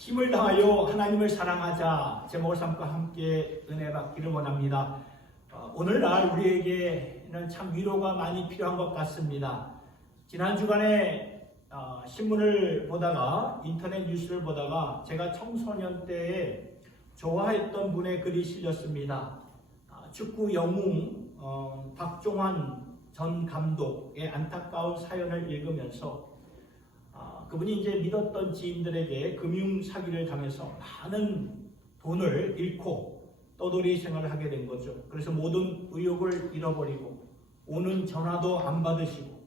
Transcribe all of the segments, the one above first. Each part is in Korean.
힘을 다하여 하나님을 사랑하자 제목을 삼고 함께 은혜 받기를 원합니다. 오늘날 우리에게는 참 위로가 많이 필요한 것 같습니다. 지난 주간에 신문을 보다가 인터넷 뉴스를 보다가 제가 청소년 때에 좋아했던 분의 글이 실렸습니다. 축구 영웅 박종환 전 감독의 안타까운 사연을 읽으면서 그분이 이제 믿었던 지인들에게 금융 사기를 당해서 많은 돈을 잃고 떠돌이 생활을 하게 된 거죠. 그래서 모든 의욕을 잃어버리고 오는 전화도 안 받으시고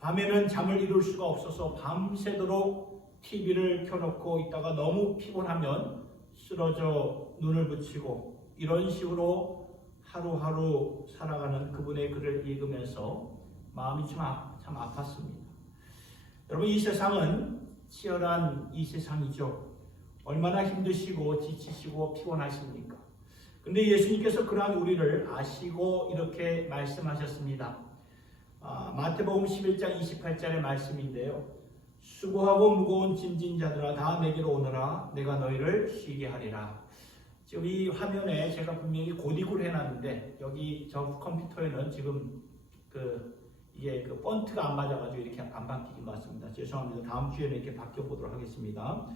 밤에는 잠을 이룰 수가 없어서 밤새도록 TV를 켜놓고 있다가 너무 피곤하면 쓰러져 눈을 붙이고 이런 식으로 하루하루 살아가는 그분의 글을 읽으면서 마음이 참 아팠습니다. 여러분, 이 세상은 치열한 이 세상이죠. 얼마나 힘드시고 지치시고 피곤하십니까? 근데 예수님께서 그러한 우리를 아시고 이렇게 말씀하셨습니다. 마태복음 11장 28절의 말씀인데요. 수고하고 무거운 짐진 자들아 다 내게로 오너라 내가 너희를 쉬게 하리라. 지금 이 화면에 제가 분명히 고딕을 해놨는데 여기 저 컴퓨터에는 지금 이게 폰트가 안 맞아가지고 이렇게 안 바뀌긴 맞습니다. 죄송합니다. 다음 주에는 이렇게 바뀌어 보도록 하겠습니다.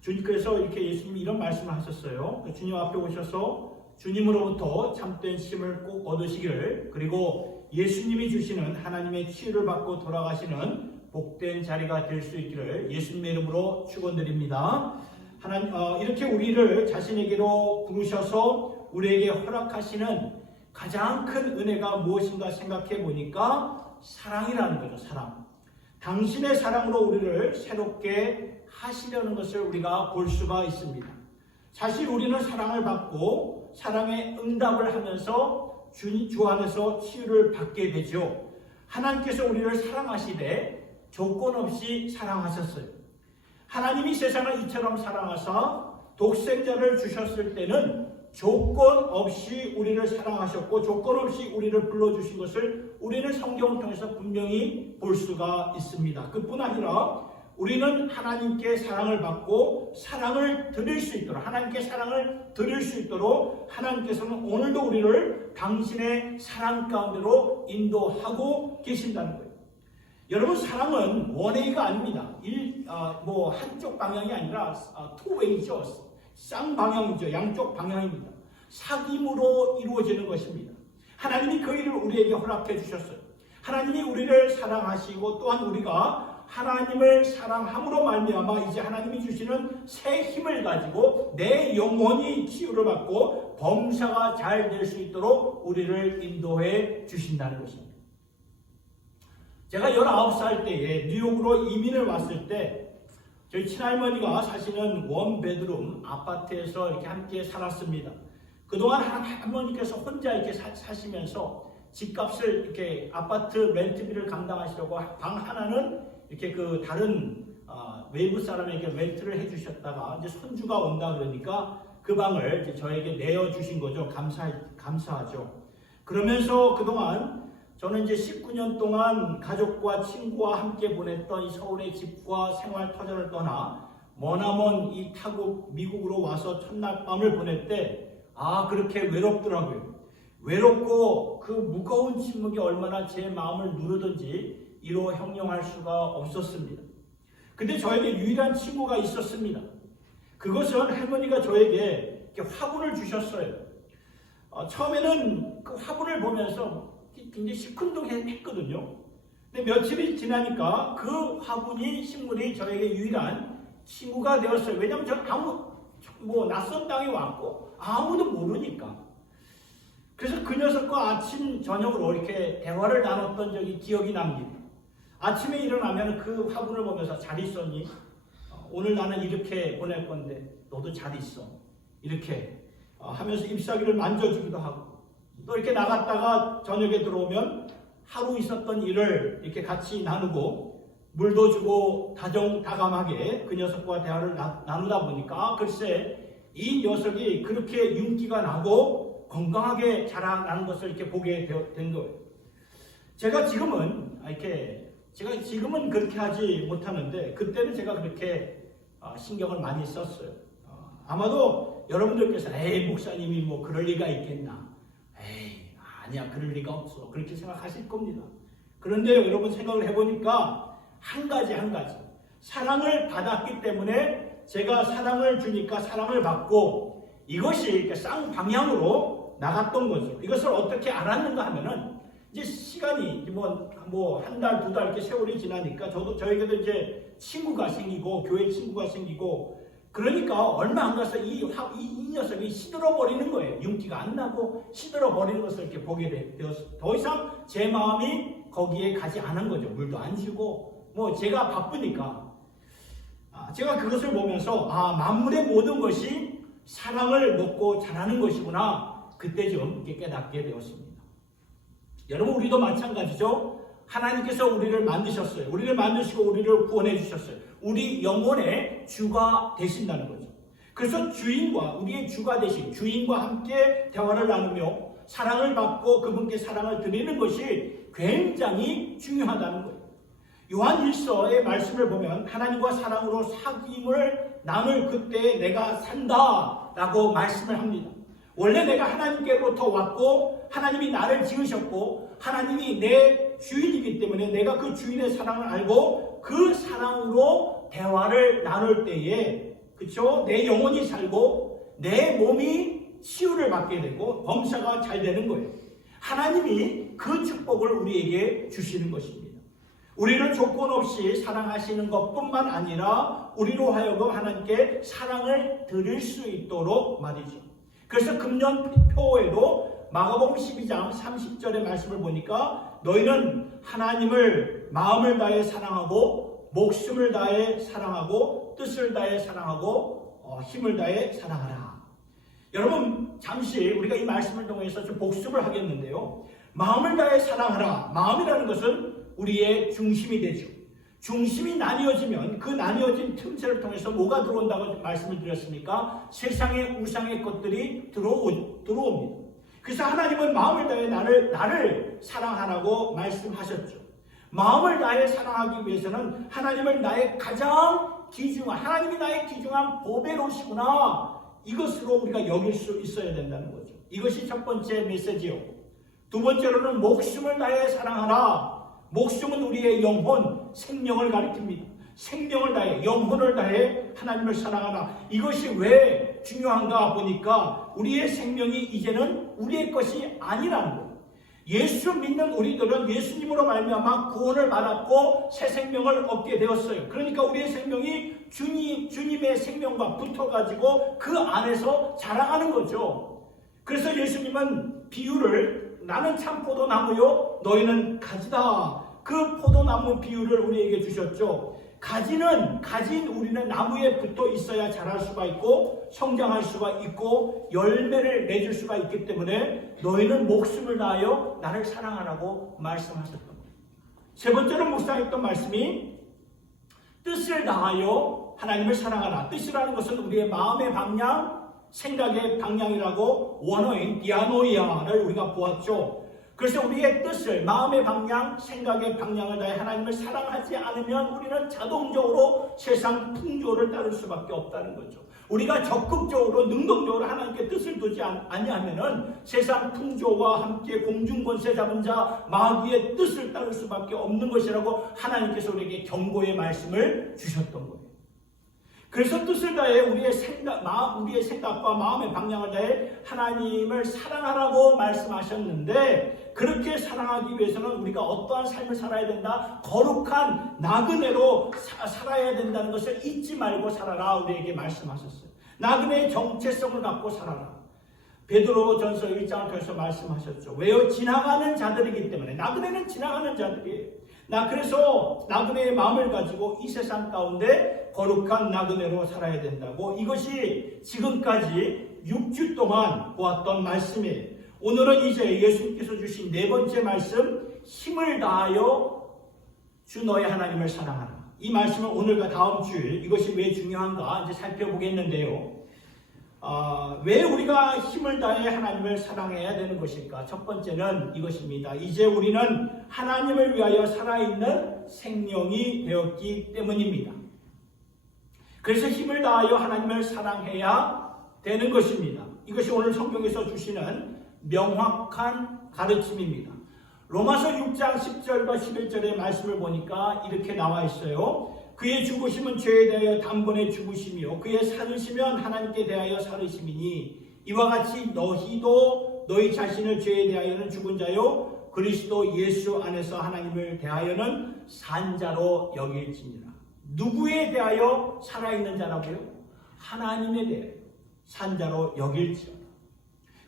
주님께서 이렇게 예수님이 이런 말씀을 하셨어요. 주님 앞에 오셔서 주님으로부터 참된 쉼을 꼭 얻으시기를, 그리고 예수님이 주시는 하나님의 치유를 받고 돌아가시는 복된 자리가 될 수 있기를 예수님의 이름으로 축원드립니다. 하나님, 이렇게 우리를 자신에게로 부르셔서 우리에게 허락하시는 가장 큰 은혜가 무엇인가 생각해 보니까 사랑이라는 거죠. 사랑. 당신의 사랑으로 우리를 새롭게 하시려는 것을 우리가 볼 수가 있습니다. 사실 우리는 사랑을 받고 사랑의 응답을 하면서 주 안에서 치유를 받게 되죠. 하나님께서 우리를 사랑하시되 조건 없이 사랑하셨어요. 하나님이 세상을 이처럼 사랑하사 독생자를 주셨을 때는 조건 없이 우리를 사랑하셨고 조건 없이 우리를 불러주신 것을 우리는 성경을 통해서 분명히 볼 수가 있습니다. 그뿐 아니라 우리는 하나님께 사랑을 받고 사랑을 드릴 수 있도록, 하나님께 사랑을 드릴 수 있도록 하나님께서는 오늘도 우리를 당신의 사랑 가운데로 인도하고 계신다는 거예요. 여러분, 사랑은 원웨이가 아닙니다. 한쪽 방향이 아니라 투웨이죠. 쌍방향이죠. 양쪽 방향입니다. 사귐으로 이루어지는 것입니다. 하나님이 그 일을 우리에게 허락해 주셨어요. 하나님이 우리를 사랑하시고 또한 우리가 하나님을 사랑함으로 말미암아 이제 하나님이 주시는 새 힘을 가지고 내 영혼이 치유를 받고 범사가 잘 될 수 있도록 우리를 인도해 주신다는 것입니다. 제가 19살 때에 뉴욕으로 이민을 왔을 때 저희 친할머니가 사시는 원베드룸 아파트에서 이렇게 함께 살았습니다. 그동안 할머니께서 혼자 이렇게 사시면서 집값을 이렇게 아파트 렌트비를 감당하시려고 방 하나는 이렇게 다른 외부 사람에게 렌트를 해주셨다가 이제 손주가 온다 그러니까 그 방을 이제 저에게 내어주신 거죠. 감사하죠. 그러면서 그동안 저는 이제 19년 동안 가족과 친구와 함께 보냈던 이 서울의 집과 생활 터전을 떠나 머나먼 이 타국 미국으로 와서 첫날 밤을 보낼 때 그렇게 외롭더라고요. 외롭고 그 무거운 침묵이 얼마나 제 마음을 누르든지 이로 형용할 수가 없었습니다. 근데 저에게 유일한 친구가 있었습니다. 그것은 할머니가 저에게 이렇게 화분을 주셨어요. 처음에는 그 화분을 보면서 굉장히 시큰둥했거든요. 근데 며칠이 지나니까 그 화분이 식물이 저에게 유일한 친구가 되었어요. 왜냐하면 저는 낯선 땅에 왔고 아무도 모르니까. 그래서 그 녀석과 아침 저녁으로 이렇게 대화를 나눴던 적이 기억이 납니다. 아침에 일어나면 그 화분을 보면서 잘 있었니? 오늘 나는 이렇게 보낼 건데 너도 잘 있어. 이렇게 하면서 잎사귀를 만져주기도 하고 또 이렇게 나갔다가 저녁에 들어오면 하루 있었던 일을 이렇게 같이 나누고 물도 주고 다정다감하게 그 녀석과 대화를 나누다 보니까 글쎄 이 녀석이 그렇게 윤기가 나고 건강하게 자라나는 것을 이렇게 보게 된 거예요. 제가 지금은 그렇게 하지 못하는데 그때는 제가 그렇게 신경을 많이 썼어요. 아마도 여러분들께서 에이 목사님이 뭐 그럴 리가 있겠나? 에이 아니야 그럴 리가 없어. 그렇게 생각하실 겁니다. 그런데 여러분 생각을 해보니까 한 가지 사랑을 받았기 때문에 제가 사랑을 주니까 사랑을 받고 이것이 쌍방향으로 나갔던 거죠. 이것을 어떻게 알았는가 하면은 이제 시간이 뭐 한 달, 두 달 이렇게 세월이 지나니까 저에게도 이제 친구가 생기고 교회 친구가 생기고 그러니까 얼마 안 가서 이 녀석이 시들어 버리는 거예요. 윤기가 안 나고 시들어 버리는 것을 이렇게 보게 되었어요. 더 이상 제 마음이 거기에 가지 않은 거죠. 물도 안 주고 뭐 제가 바쁘니까 제가 그것을 보면서 만물의 모든 것이 사랑을 먹고 자라는 것이구나. 그때 좀 깨닫게 되었습니다. 여러분 우리도 마찬가지죠. 하나님께서 우리를 만드셨어요. 우리를 만드시고 우리를 구원해 주셨어요. 우리 영혼의 주가 되신다는 거죠. 그래서 우리의 주가 되신 주인과 함께 대화를 나누며 사랑을 받고 그분께 사랑을 드리는 것이 굉장히 중요하다는 거예요. 요한 1서의 말씀을 보면 하나님과 사랑으로 사귐을 나눌 그때 내가 산다 라고 말씀을 합니다. 원래 내가 하나님께로부터 왔고 하나님이 나를 지으셨고 하나님이 내 주인이기 때문에 내가 그 주인의 사랑을 알고 그 사랑으로 대화를 나눌 때에 그렇죠? 내 영혼이 살고 내 몸이 치유를 받게 되고 범사가 잘 되는 거예요. 하나님이 그 축복을 우리에게 주시는 것입니다. 우리를 조건 없이 사랑하시는 것뿐만 아니라 우리로 하여금 하나님께 사랑을 드릴 수 있도록 말이죠. 그래서 금년표에도 마가복음 12장 30절의 말씀을 보니까 너희는 하나님을 마음을 다해 사랑하고 목숨을 다해 사랑하고 뜻을 다해 사랑하고 힘을 다해 사랑하라. 여러분 잠시 우리가 이 말씀을 통해서 좀 복습을 하겠는데요. 마음을 다해 사랑하라. 마음이라는 것은 우리의 중심이 되죠. 중심이 나뉘어지면 그 나뉘어진 틈새를 통해서 뭐가 들어온다고 말씀을 드렸습니까? 세상의 우상의 것들이 들어옵니다. 그래서 하나님은 마음을 다해 나를 사랑하라고 말씀하셨죠. 마음을 다해 사랑하기 위해서는 하나님을 나의 가장 하나님이 나의 귀중한 보배로시구나. 이것으로 우리가 여길 수 있어야 된다는 거죠. 이것이 첫 번째 메시지요. 두 번째로는 목숨을 다해 사랑하라. 목숨은 우리의 영혼, 생명을 가리킵니다. 생명을 다해, 영혼을 다해 하나님을 사랑하라. 이것이 왜 중요한가 보니까 우리의 생명이 이제는 우리의 것이 아니라는 거예요. 예수 믿는 우리들은 예수님으로 말미암아 구원을 받았고 새 생명을 얻게 되었어요. 그러니까 우리의 생명이 주님의 생명과 붙어가지고 그 안에서 자라가는 거죠. 그래서 예수님은 비유를 나는 참 포도나무요 너희는 가지다. 그 포도나무 비유를 우리에게 주셨죠. 가진 우리는 나무에 붙어 있어야 자랄 수가 있고 성장할 수가 있고 열매를 맺을 수가 있기 때문에 너희는 목숨을 다하여 나를 사랑하라고 말씀하셨던 거예요. 세 번째로 묵상했던 말씀이 뜻을 다하여 하나님을 사랑하라. 뜻이라는 것은 우리의 마음의 방향, 생각의 방향이라고 원어인 디아노이아를 우리가 보았죠. 그래서 우리의 뜻을, 마음의 방향, 생각의 방향을 다해 하나님을 사랑하지 않으면 우리는 자동적으로 세상 풍조를 따를 수밖에 없다는 거죠. 우리가 적극적으로 능동적으로 하나님께 뜻을 두지 아니하면은 세상 풍조와 함께 공중권세 잡은 자 마귀의 뜻을 따를 수밖에 없는 것이라고 하나님께서 우리에게 경고의 말씀을 주셨던 거예요. 그래서 뜻을 다해 우리의 생각과 마음의 방향을 다해 하나님을 사랑하라고 말씀하셨는데 그렇게 사랑하기 위해서는 우리가 어떠한 삶을 살아야 된다? 거룩한 나그네로 살아야 된다는 것을 잊지 말고 살아라 우리에게 말씀하셨어요. 나그네의 정체성을 갖고 살아라. 베드로전서 1장을 통해서 말씀하셨죠. 왜요? 지나가는 자들이기 때문에. 나그네는 지나가는 자들이에요. 그래서 나그네의 마음을 가지고 이 세상 가운데 거룩한 나그네로 살아야 된다고. 이것이 지금까지 6주 동안 보았던 말씀이에요. 오늘은 이제 예수님께서 주신 네 번째 말씀, 힘을 다하여 주 너의 하나님을 사랑하라. 이 말씀을 오늘과 다음 주일 이것이 왜 중요한가 이제 살펴보겠는데요. 왜 우리가 힘을 다해 하나님을 사랑해야 되는 것일까? 첫 번째는 이것입니다. 이제 우리는 하나님을 위하여 살아있는 생명이 되었기 때문입니다. 그래서 힘을 다하여 하나님을 사랑해야 되는 것입니다. 이것이 오늘 성경에서 주시는 명확한 가르침입니다. 로마서 6장 10절과 11절의 말씀을 보니까 이렇게 나와 있어요. 그의 죽으심은 죄에 대하여 단번에 죽으심이요 그의 살으시면 하나님께 대하여 살으심이니 이와 같이 너희도 너희 자신을 죄에 대하여는 죽은 자요 그리스도 예수 안에서 하나님을 대하여는 산 자로 여길지니라. 누구에 대하여 살아있는 자라고요? 하나님에 대하여 산 자로 여길지니라.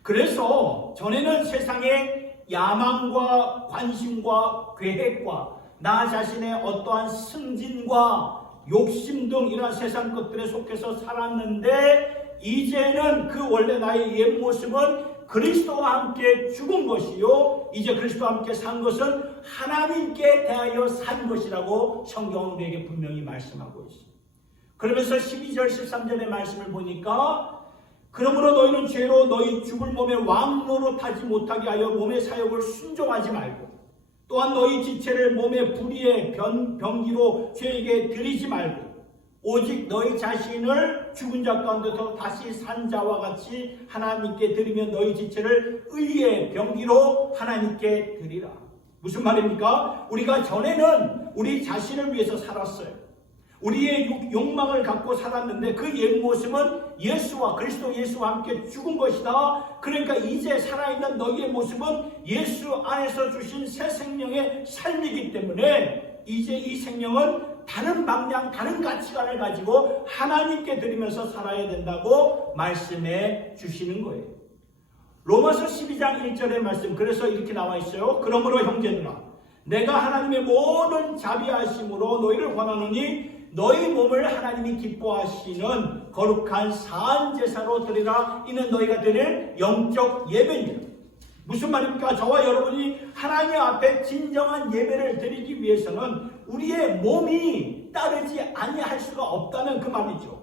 그래서 전에는 세상의 야망과 관심과 계획과 나 자신의 어떠한 승진과 욕심 등 이러한 세상 것들에 속해서 살았는데 이제는 그 원래 나의 옛 모습은 그리스도와 함께 죽은 것이요 이제 그리스도와 함께 산 것은 하나님께 대하여 산 것이라고 성경은 우리에게 분명히 말씀하고 있습니다. 그러면서 12절 13절의 말씀을 보니까 그러므로 너희는 죄로 너희 죽을 몸에 왕노로 타지 못하게 하여 몸의 사욕을 순종하지 말고 또한 너희 지체를 몸의 불의의 병기로 죄에게 드리지 말고 오직 너희 자신을 죽은 자 가운데서 다시 산 자와 같이 하나님께 드리면 너희 지체를 의의 병기로 하나님께 드리라. 무슨 말입니까? 우리가 전에는 우리 자신을 위해서 살았어요. 우리의 욕망을 갖고 살았는데 그 옛 모습은 예수와 그리스도 예수와 함께 죽은 것이다. 그러니까 이제 살아있는 너희의 모습은 예수 안에서 주신 새 생명의 삶이기 때문에 이제 이 생명은 다른 방향, 다른 가치관을 가지고 하나님께 드리면서 살아야 된다고 말씀해 주시는 거예요. 로마서 12장 1절의 말씀 그래서 이렇게 나와 있어요. 그러므로 형제들아 내가 하나님의 모든 자비하심으로 너희를 권하노니 너희 몸을 하나님이 기뻐하시는 거룩한 사한 제사로 드리라. 이는 너희가 드릴 영적 예배니라. 무슨 말입니까? 저와 여러분이 하나님 앞에 진정한 예배를 드리기 위해서는 우리의 몸이 따르지 아니할 수가 없다는 그 말이죠.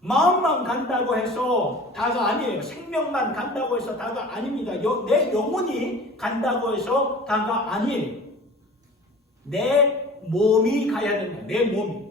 마음만 간다고 해서 다가 아니에요. 생명만 간다고 해서 다가 아닙니다. 내 영혼이 간다고 해서 다가 아니에요. 내 몸이 가야 된다. 내 몸이.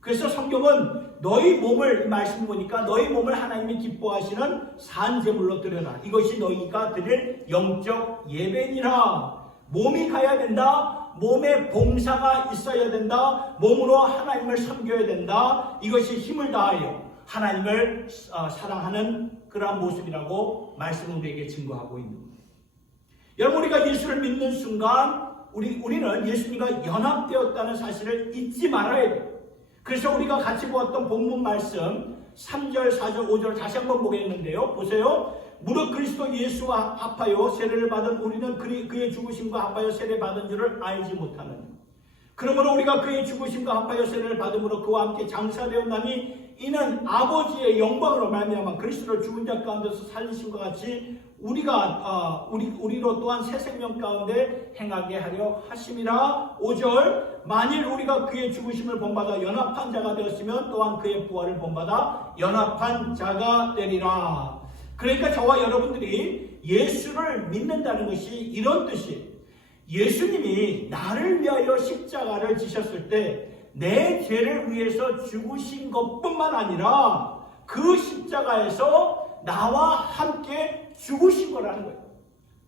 그래서 성경은 너희 몸을 말씀 보니까 너희 몸을 하나님이 기뻐하시는 산제물로 드려라. 이것이 너희가 드릴 영적 예배니라. 몸이 가야 된다. 몸에 봉사가 있어야 된다. 몸으로 하나님을 섬겨야 된다. 이것이 힘을 다하여 하나님을 사랑하는 그러한 모습이라고 말씀은 우리에게 증거하고 있는 거예요. 여러분 우리가 예수를 믿는 순간 우리는 예수님과 연합되었다는 사실을 잊지 말아야 돼요. 그래서 우리가 같이 보았던 본문 말씀 3절, 4절, 5절 다시 한번 보겠는데요. 보세요. 무릇 그리스도 예수와 합하여 세례를 받은 우리는 그의 죽으심과 합하여 세례 받은 줄을 알지 못하느냐. 그러므로 우리가 그의 죽으심과 합하여 세례를 받음으로 그와 함께 장사되었나니 이는 아버지의 영광으로 말미암아 그리스도를 죽은 자 가운데서 살리심과 같이 우리로 또한 새 생명 가운데 행하게 하려 하심이라. 5절 만일 우리가 그의 죽으심을 본받아 연합한 자가 되었으면 또한 그의 부활을 본받아 연합한 자가 되리라. 그러니까 저와 여러분들이 예수를 믿는다는 것이 이런 뜻이에요. 예수님이 나를 위하여 십자가를 지셨을 때 내 죄를 위해서 죽으신 것뿐만 아니라 그 십자가에서 나와 함께 죽으신 거라는 거예요.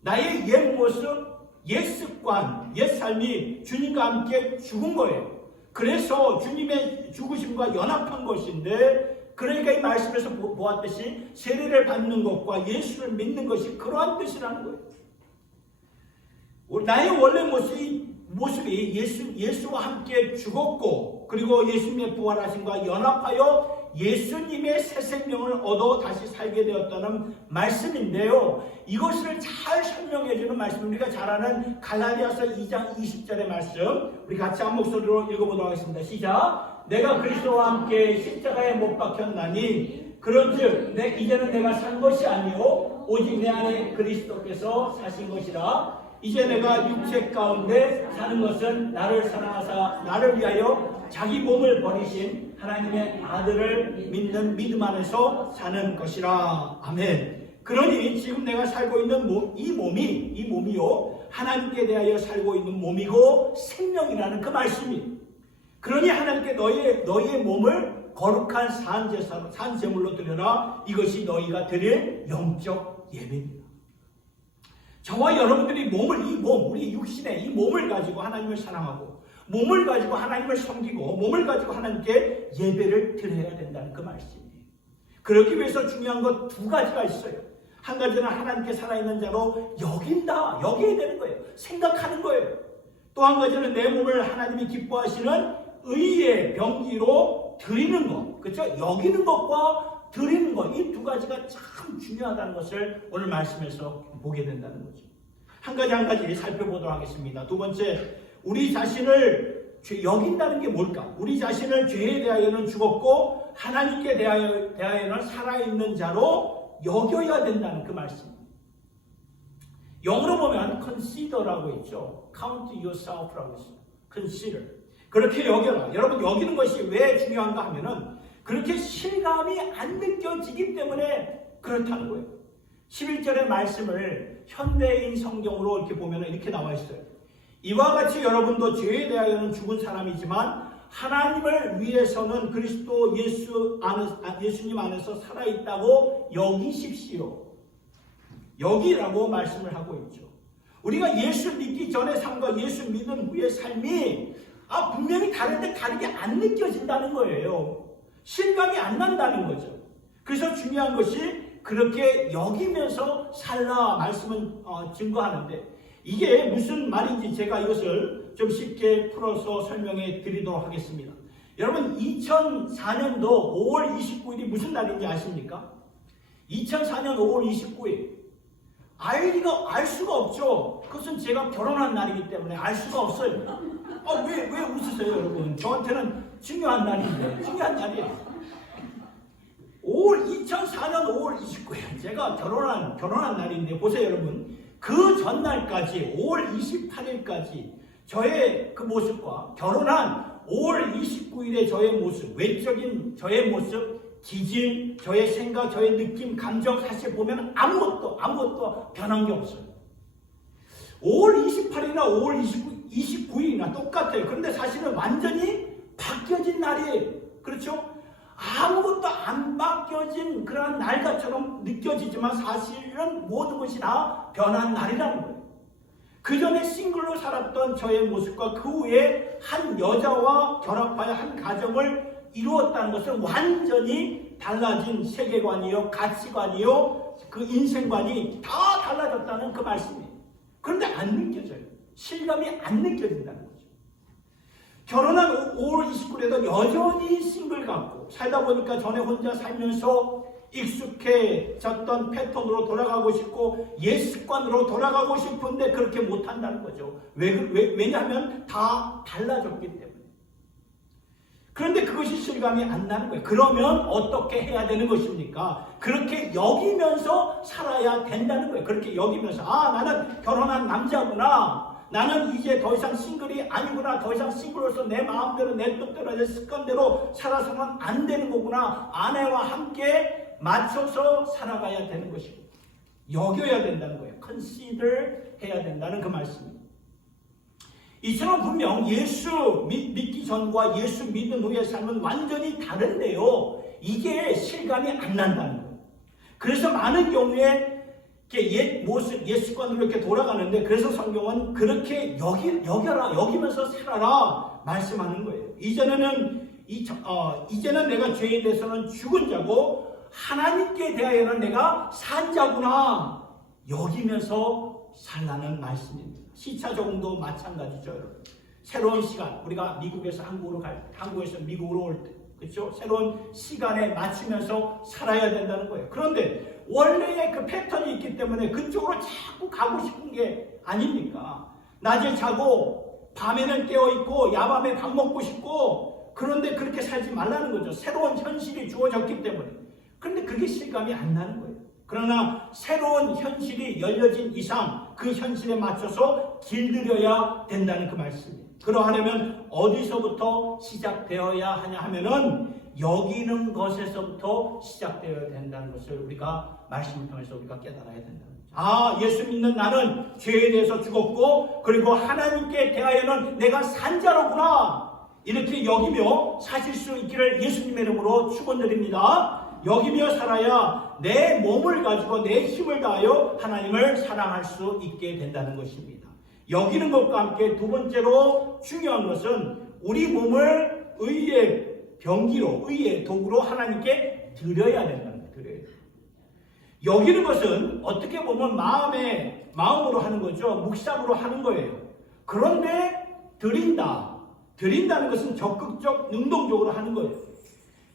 나의 옛 모습, 옛 습관, 옛 삶이 주님과 함께 죽은 거예요. 그래서 주님의 죽으심과 연합한 것인데 그러니까 이 말씀에서 보았듯이 세례를 받는 것과 예수를 믿는 것이 그러한 뜻이라는 거예요. 나의 원래 모습이 예수와 함께 죽었고 그리고 예수님의 부활하심과 연합하여 예수님의 새 생명을 얻어 다시 살게 되었다는 말씀인데요. 이것을 잘 설명해 주는 말씀 우리가 잘 아는 갈라디아서 2장 20절의 말씀 우리 같이 한 목소리로 읽어보도록 하겠습니다. 시작. 내가 그리스도와 함께 십자가에 못 박혔나니 그런즉 이제는 내가 산 것이 아니요 오직 내 안에 그리스도께서 사신 것이라. 이제 내가 육체 가운데 사는 것은 나를 사랑하사 나를 위하여 자기 몸을 버리신 하나님의 아들을 믿는 믿음 안에서 사는 것이라. 아멘. 그러니 지금 내가 살고 있는 이 몸이요 하나님께 대하여 살고 있는 몸이고 생명이라는 그 말씀이. 그러니 하나님께 너희의 몸을 거룩한 산 제물로 드려라. 이것이 너희가 드릴 영적 예배입니다. 저와 여러분들이 우리 육신의 이 몸을 가지고 하나님을 사랑하고, 몸을 가지고 하나님을 섬기고, 몸을 가지고 하나님께 예배를 드려야 된다는 그 말씀이에요. 그러기 위해서 중요한 것 두 가지가 있어요. 한 가지는 하나님께 살아있는 자로 여긴다, 여겨야 되는 거예요. 생각하는 거예요. 또 한 가지는 내 몸을 하나님이 기뻐하시는 의의 병기로 드리는 것, 그렇죠? 여기는 것과 드리는 것, 이 두 가지가 참 중요하다는 것을 오늘 말씀에서 보게 된다는 거죠. 한 가지 살펴보도록 하겠습니다. 두 번째, 우리 자신을 여긴다는 게 뭘까? 우리 자신을 죄에 대하여는 죽었고 하나님께 대하여는 살아있는 자로 여겨야 된다는 그 말씀입니다. 영어로 보면 consider라고 있죠. count yourself라고 있어요. consider. 그렇게 여겨라. 여러분, 여기는 것이 왜 중요한가 하면은 그렇게 실감이 안 느껴지기 때문에 그렇다는 거예요. 11절의 말씀을 현대인 성경으로 이렇게 보면 이렇게 나와 있어요. 이와 같이 여러분도 죄에 대하여는 죽은 사람이지만 하나님을 위해서는 그리스도 예수님 안에서 살아있다고 여기십시오. 여기라고 말씀을 하고 있죠. 우리가 예수 믿기 전의 삶과 예수 믿은 후의 삶이 분명히 다른데 다르게 안 느껴진다는 거예요. 실감이 안 난다는 거죠. 그래서 중요한 것이 그렇게 여기면서 살라 말씀은 증거하는데, 이게 무슨 말인지 제가 이것을 좀 쉽게 풀어서 설명해 드리도록 하겠습니다. 여러분, 2004년도 5월 29일이 무슨 날인지 아십니까? 2004년 5월 29일. 알 수가 없죠. 그것은 제가 결혼한 날이기 때문에 알 수가 없어요. 왜 웃으세요, 여러분? 저한테는 중요한 날인데, 중요한 날이에요. 2004년 5월 29일. 제가 결혼한 날인데, 보세요, 여러분. 그 전날까지, 5월 28일까지 저의 그 모습과 결혼한 5월 29일의 저의 모습, 외적인 저의 모습, 기질, 저의 생각, 저의 느낌, 감정 사실 보면 아무것도 변한 게 없어요. 5월 28일이나 5월 29일이나 똑같아요. 그런데 사실은 완전히 바뀌어진 날이에요. 그렇죠? 아무것도 안 바뀌어진 그런 날같처럼 느껴지지만 사실은 모든 것이 다 변한 날이라는 거예요. 그 전에 싱글로 살았던 저의 모습과 그 후에 한 여자와 결합하여 한 가정을 이루었다는 것은 완전히 달라진 세계관이요, 가치관이요, 그 인생관이 다 달라졌다는 그 말씀이에요. 그런데 안 느껴져요. 실감이 안 느껴진다는 거죠. 결혼한 5월 29일에도 여전히 싱글 같고, 살다 보니까 전에 혼자 살면서 익숙해졌던 패턴으로 돌아가고 싶고 옛 습관으로 돌아가고 싶은데 그렇게 못한다는 거죠. 왜냐하면 다 달라졌기 때문에. 그런데 그것이 실감이 안 나는 거예요. 그러면 어떻게 해야 되는 것입니까? 그렇게 여기면서 살아야 된다는 거예요. 그렇게 여기면서 나는 결혼한 남자구나. 나는 이제 더 이상 싱글이 아니구나. 더 이상 싱글로서 내 마음대로, 내 뜻대로, 내 습관대로 살아서는 안 되는 거구나. 아내와 함께 맞춰서 살아가야 되는 것이고, 여겨야 된다는 거예요. consider 해야 된다는 그 말씀입니다. 이처럼 분명 예수 믿기 전과 예수 믿은 후의 삶은 완전히 다른데요, 이게 실감이 안 난다는 거예요. 그래서 많은 경우에 옛 모습, 옛 습관으로 이렇게 돌아가는데, 그래서 성경은 그렇게 여기면서 살아라 말씀하는 거예요. 이제는 내가 죄에 대해서는 죽은 자고 하나님께 대하여는 내가 산 자구나 여기면서 살라는 말씀입니다. 시차 적응도 마찬가지죠, 여러분. 새로운 시간, 우리가 미국에서 한국에서 미국으로 올 때, 그렇죠? 새로운 시간에 맞추면서 살아야 된다는 거예요. 그런데 원래의 그 패턴이 있기 때문에 그쪽으로 자꾸 가고 싶은 게 아닙니까? 낮에 자고 밤에는 깨어있고 야밤에 밥 먹고 싶고, 그런데 그렇게 살지 말라는 거죠. 새로운 현실이 주어졌기 때문에. 그런데 그게 실감이 안 나는 거예요. 그러나 새로운 현실이 열려진 이상 그 현실에 맞춰서 길들여야 된다는 그 말씀이에요. 그러하려면 어디서부터 시작되어야 하냐 하면은 여기는 것에서부터 시작되어야 된다는 것을 우리가 말씀을 통해서 우리가 깨달아야 된다는 거죠. 예수 믿는 나는 죄에 대해서 죽었고, 그리고 하나님께 대하여는 내가 산 자로구나. 이렇게 여기며 사실 수 있기를 예수님의 이름으로 축원드립니다. 여기며 살아야 내 몸을 가지고 내 힘을 다하여 하나님을 사랑할 수 있게 된다는 것입니다. 여기는 것과 함께 두 번째로 중요한 것은 우리 몸을 의의 병기로, 의의 도구로 하나님께 드려야 된다는 거예요. 드려야 돼요. 여기는 것은 어떻게 보면 마음으로 하는 거죠. 묵상으로 하는 거예요. 그런데 드린다는 것은 적극적, 능동적으로 하는 거예요.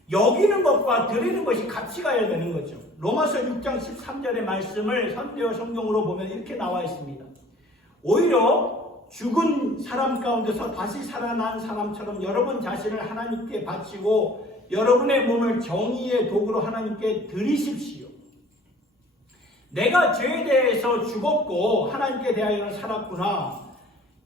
여기는 것과 드리는 것이 같이 가야 되는 거죠. 로마서 6장 13절의 말씀을 현대어 성경으로 보면 이렇게 나와 있습니다. 오히려 죽은 사람 가운데서 다시 살아난 사람처럼 여러분 자신을 하나님께 바치고 여러분의 몸을 정의의 도구로 하나님께 드리십시오. 내가 죄에 대해서 죽었고 하나님께 대하여는 살았구나.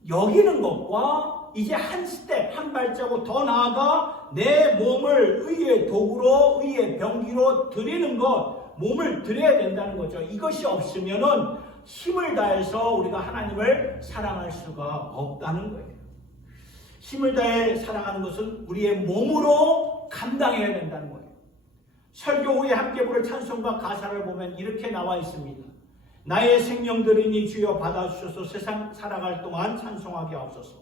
여기는 것과 이제 한 스텝, 한 발자국 더 나아가 내 몸을 의의 도구로, 의의 병기로 드리는 것, 몸을 드려야 된다는 거죠. 이것이 없으면은 힘을 다해서 우리가 하나님을 사랑할 수가 없다는 거예요. 힘을 다해 사랑하는 것은 우리의 몸으로 감당해야 된다는 거예요. 설교 후에 함께 부를 찬송과 가사를 보면 이렇게 나와 있습니다. 나의 생명들이니 주여 받아주셔서 세상 살아갈 동안 찬송하게 하옵소서.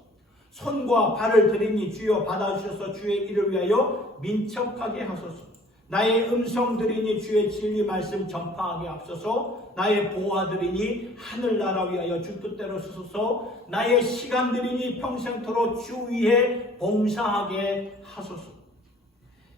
손과 발을 들이니 주여 받아주셔서 주의 일을 위하여 민첩하게 하소서. 나의 음성 들이니 주의 진리 말씀 전파하게 하옵소서. 나의 보화들이니 하늘나라 위하여 주 뜻대로 쓰소서. 나의 시간들이니 평생토록 주 위에 봉사하게 하소서.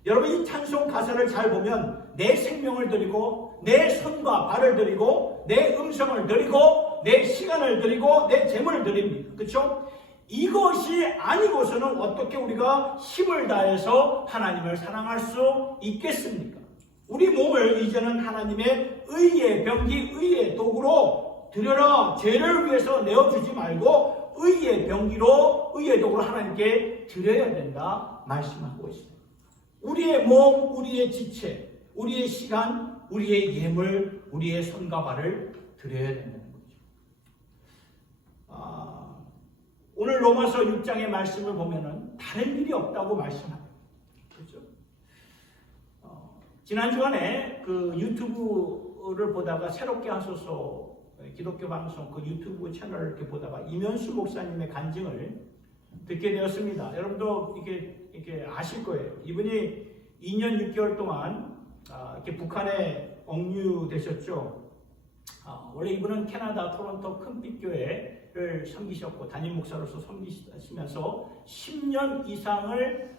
여러분 이 찬송 가사를 잘 보면 내 생명을 드리고 내 손과 발을 드리고 내 음성을 드리고 내 시간을 드리고 내 재물을 드립니다. 그렇죠? 이것이 아니고서는 어떻게 우리가 힘을 다해서 하나님을 사랑할 수 있겠습니까? 우리 몸을 이제는 하나님의 의의 병기, 의의 도구로 드려라. 죄를 위해서 내어주지 말고 의의 병기로, 의의 도구로 하나님께 드려야 된다 말씀하고 있습니다. 우리의 몸, 우리의 지체, 우리의 시간, 우리의 예물, 우리의 손과 발을 드려야 된다는 거죠. 오늘 로마서 6장의 말씀을 보면은 다른 일이 없다고 말씀합니다. 그렇죠? 지난 주간에 그 유튜브를 보다가 새롭게 하소서 기독교 방송 그 유튜브 채널을 이렇게 보다가 이면수 목사님의 간증을 듣게 되었습니다. 여러분도 이렇게 아실 거예요. 이분이 2년 6개월 동안 이렇게 북한에 억류되셨죠. 원래 이분은 캐나다 토론토 큰빛교회를 섬기셨고 담임 목사로서 섬기시면서 10년 이상을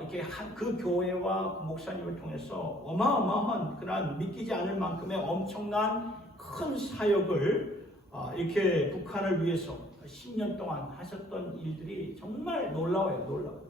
이렇게 그 교회와 그 목사님을 통해서 어마어마한 그런 믿기지 않을 만큼의 엄청난 큰 사역을 이렇게 북한을 위해서 10년 동안 하셨던 일들이 정말 놀라워요.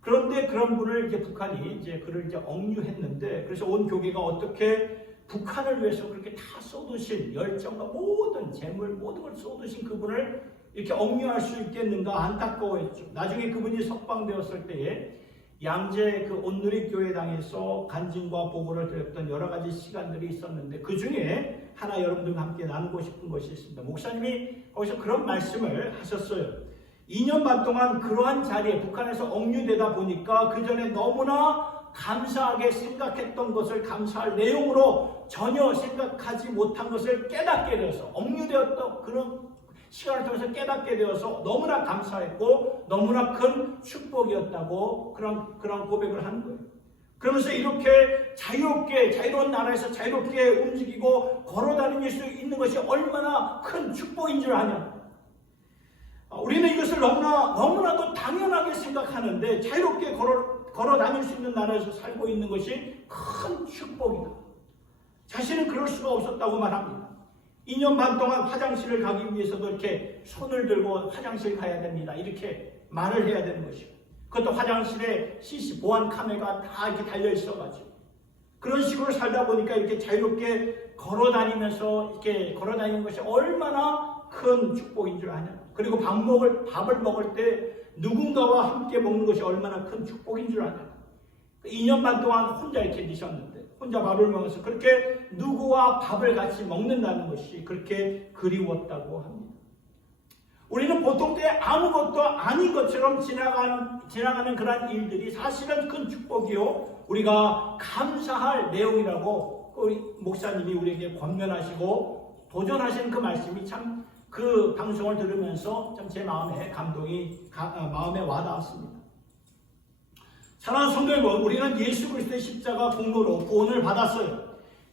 그런데 그런 분을 이제 북한이 이제 그를 이제 억류했는데 그래서 온 교계가 어떻게 북한을 위해서 그렇게 다 쏟으신 열정과 모든 재물 모든 걸 쏟으신 그분을 이렇게 억류할 수 있겠는가 안타까워했죠. 나중에 그분이 석방되었을 때에 양재 그 온누리교회당에서 간증과 보고를 드렸던 여러 가지 시간들이 있었는데 그 중에 하나 여러분들과 함께 나누고 싶은 것이 있습니다. 목사님이 거기서 그런 말씀을 하셨어요. 2년 반 동안 그러한 자리에 북한에서 억류되다 보니까 그 전에 너무나 감사하게 생각했던 것을 감사할 내용으로 전혀 생각하지 못한 것을 깨닫게 되어서 억류되었던 그런 시간을 통해서 깨닫게 되어서 너무나 감사했고 너무나 큰 축복이었다고 그런 고백을 하는 거예요. 그러면서 이렇게 자유로운 나라에서 자유롭게 움직이고 걸어다닐 수 있는 것이 얼마나 큰 축복인 줄 아냐. 우리는 이것을 너무나도 당연하게 생각하는데 자유롭게 걸어 다닐 수 있는 나라에서 살고 있는 것이 큰 축복이다. 자신은 그럴 수가 없었다고 말합니다. 2년 반 동안 화장실을 가기 위해서도 이렇게 손을 들고 화장실 가야 됩니다. 이렇게 말을 해야 되는 것이고 그것도 화장실에 CC 보안 카메라가 다 이렇게 달려 있어가지고 그런 식으로 살다 보니까 이렇게 자유롭게 걸어 다니면서 이렇게 걸어 다니는 것이 얼마나 큰 축복인 줄 아냐. 그리고 밥을 먹을 때 누군가와 함께 먹는 것이 얼마나 큰 축복인 줄 아냐. 2년 반 동안 혼자 이렇게 드셨는데 혼자 밥을 먹어서 그렇게 누구와 밥을 같이 먹는다는 것이 그렇게 그리웠다고 합니다. 우리는 보통 때 아무것도 아닌 것처럼 지나가는 그런 일들이 사실은 큰 축복이요. 우리가 감사할 내용이라고 우리 목사님이 우리에게 권면하시고 도전하신 그 말씀이 참 그 방송을 들으면서 참 제 마음에 마음에 와닿았습니다. 사랑하는 성도 여러분, 우리는 예수 그리스도의 십자가 공로로 구원을 받았어요.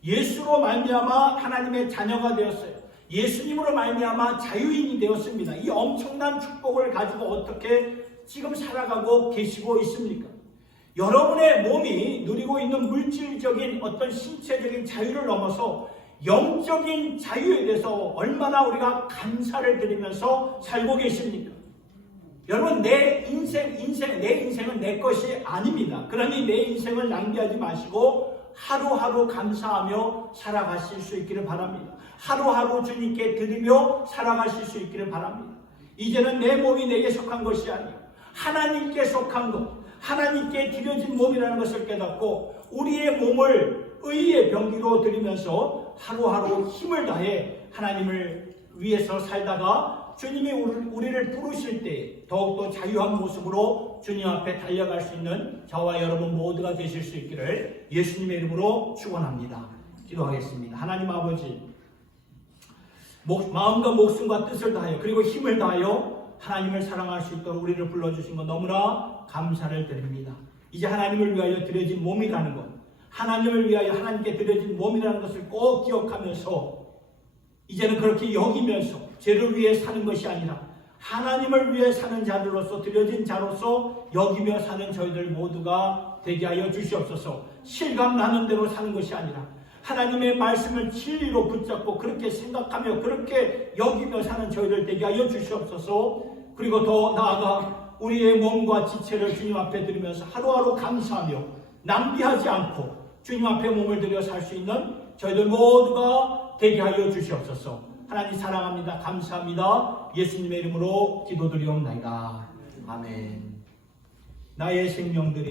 예수로 말미암아 하나님의 자녀가 되었어요. 예수님으로 말미암아 자유인이 되었습니다. 이 엄청난 축복을 가지고 어떻게 지금 살아가고 계시고 있습니까? 여러분의 몸이 누리고 있는 물질적인 어떤 신체적인 자유를 넘어서 영적인 자유에 대해서 얼마나 우리가 감사를 드리면서 살고 계십니까? 여러분, 내 인생은 내 것이 아닙니다. 그러니 내 인생을 낭비하지 마시고 하루하루 감사하며 살아가실 수 있기를 바랍니다. 하루하루 주님께 드리며 살아가실 수 있기를 바랍니다. 이제는 내 몸이 내게 속한 것이 아니요 하나님께 속한 것, 하나님께 드려진 몸이라는 것을 깨닫고 우리의 몸을 의의 병기로 드리면서 하루하루 힘을 다해 하나님을 위해서 살다가 주님이 우리를 부르실 때 더욱더 자유한 모습으로 주님 앞에 달려갈 수 있는 저와 여러분 모두가 되실 수 있기를 예수님의 이름으로 축원합니다. 기도하겠습니다. 하나님 아버지, 마음과 목숨과 뜻을 다하여 그리고 힘을 다하여 하나님을 사랑할 수 있도록 우리를 불러주신 것 너무나 감사를 드립니다. 이제 하나님을 위하여 드려진 몸이라는 것, 하나님을 위하여 하나님께 드려진 몸이라는 것을 꼭 기억하면서 이제는 그렇게 여기면서 죄를 위해 사는 것이 아니라 하나님을 위해 사는 자들로서 드려진 자로서 여기며 사는 저희들 모두가 되게 하여 주시옵소서. 실감나는 대로 사는 것이 아니라 하나님의 말씀을 진리로 붙잡고 그렇게 생각하며 그렇게 여기며 사는 저희들 되게 하여 주시옵소서. 그리고 더 나아가 우리의 몸과 지체를 주님 앞에 드리면서 하루하루 감사하며 낭비하지 않고 주님 앞에 몸을 들여 살 수 있는 저희들 모두가 되게 하여 주시옵소서. 하나님 사랑합니다. 감사합니다. 예수님의 이름으로 기도드리옵나이다. 아멘. 나의 생명들이